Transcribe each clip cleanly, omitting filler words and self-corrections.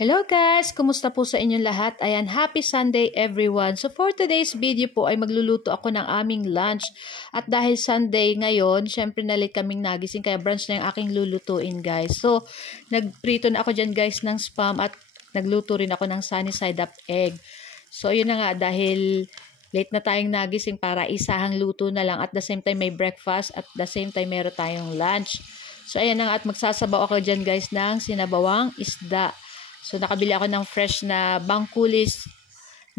Hello guys! Kumusta po sa inyong lahat? Ayan, happy Sunday everyone! So for today's video po ay magluluto ako ng aming lunch. At dahil Sunday ngayon, syempre nalit kaming nagising kaya brunch na yung aking lulutuin guys. So nagprito na ako dyan guys ng spam at nagluto rin ako ng sunny side up egg. So yun na nga, dahil late na tayong nagising para isahang luto na lang at the same time may breakfast at the same time meron tayong lunch. So ayan na nga, at magsasabaw ako dyan guys ng sinabawang isda. So, nakabili ako ng fresh na bangkulis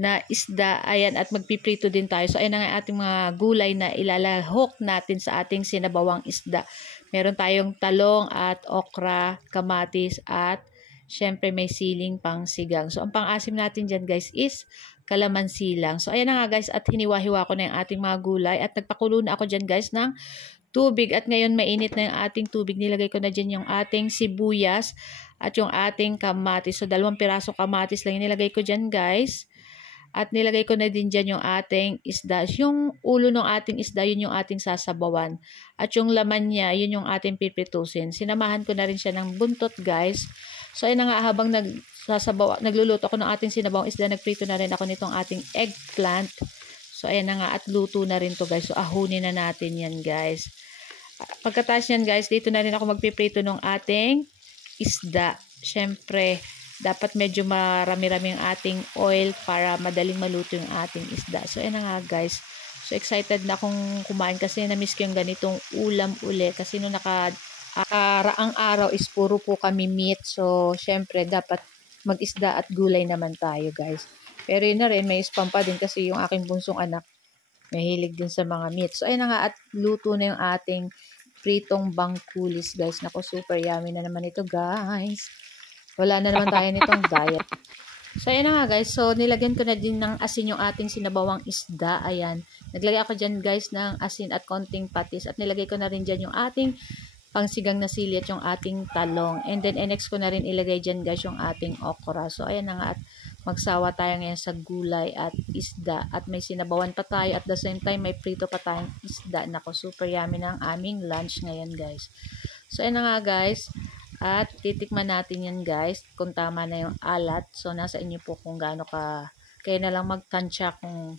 na isda. Ayan, at magpiprito din tayo. So, ayan na nga ating mga gulay na ilalahok natin sa ating sinabawang isda. Meron tayong talong at okra, kamatis, at syempre may siling pang sigang. So, ang pang-asim natin dyan guys is kalamansi lang. So, ayan na nga guys, at hiniwa-hiwa ko na yung ating mga gulay. At nagpakulo na ako dyan guys ng tubig. At ngayon mainit na yung ating tubig. Nilagay ko na dyan yung ating sibuyas at yung ating kamatis. So, 2 pirasong kamatis lang yung nilagay ko dyan, guys. At nilagay ko na din dyan yung ating isda. Yung ulo ng ating isda, yun yung ating sasabawan. At yung laman niya, yun yung ating pipitusin. Sinamahan ko na rin siya ng buntot, guys. So, ayun na nga, habang nagluluto ako ng ating sinabawang isda, nagprito na rin ako nitong ating eggplant. So, ayan na nga, at luto na rin to, guys. So, ahunin na natin yan, guys. Pagkatapos yan, guys, dito na rin ako magpiprito ng ating isda. Syempre, dapat medyo marami-rami ang ating oil para madaling maluto yung ating isda. So, ayan na nga guys. So, excited na akong kumain kasi na-miss ko yung ganitong ulam uli. Kasi nung nakaraang araw is puro po kami meat. So, syempre, dapat mag-isda at gulay naman tayo guys. Pero yun na rin, may spam pa din kasi yung aking bunsong anak mahilig din sa mga meat. So, ayun na nga, at luto na yung ating pritong bangkulis guys. Naku, super yummy na naman ito guys. Wala na naman tayo nitong diet. So ayan na nga guys. So nilagyan ko na din ng asin yung ating sinabawang isda. Ayan. Naglagay ako dyan guys ng asin at konting patis. At nilagay ko na rin dyan yung ating pangsigang na sili at yung ating talong. And then next ko na rin ilagay dyan guys yung ating okra. So ayan na nga, at magsawa tayo ngayon sa gulay at isda. At may sinabawan pa tayo. At the same time, may prito pa tayong isda. Nako, super yummy na ang aming lunch ngayon, guys. So, ayan na nga, guys. At titikman natin yan, guys. Kung tama na yung alat. So, nasa inyo po kung gaano ka... Kaya na lang magtansya kung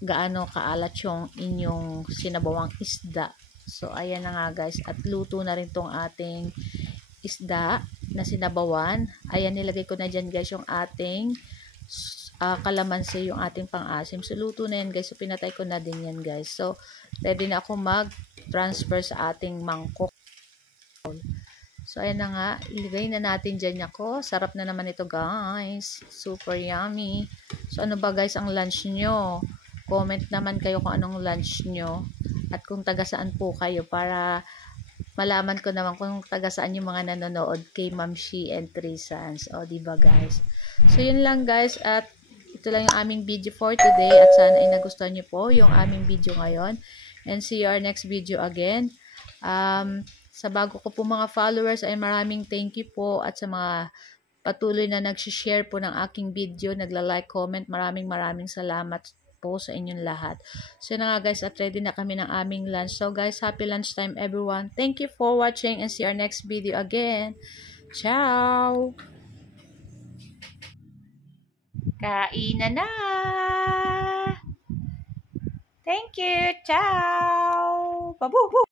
gaano kaalat yung inyong sinabawang isda. So, ayan na nga, guys. At luto na rin tong ating isda na sinabawan. Ayan, nilagay ko na dyan guys yung ating kalamansi, yung ating pang-asim. So, luto na yan guys. So, pinatay ko na din yan guys. So, ready na ako mag-transfer sa ating mangkok. So, ayan na nga. Ilagay na natin dyan ako. Sarap na naman ito guys. Super yummy. So, ano ba guys ang lunch nyo? Comment naman kayo kung anong lunch nyo. At kung taga saan po kayo para malaman ko naman kung taga saan yung mga nanonood kay Ma'am She and Three Sons. O, diba guys? So, yun lang guys. At ito lang yung aming video for today. At sana ay nagustuhan nyo po yung aming video ngayon. And see you our next video again. Sa bago ko po mga followers ay maraming thank you po. At sa mga patuloy na nag-share po ng aking video, nagla-like, comment, maraming salamat po sa inyong lahat. So na nga guys, at ready na kami ng aming lunch. So guys, happy lunchtime everyone. Thank you for watching and see our next video again. Ciao! Kainan na! Thank you! Ciao! Babu!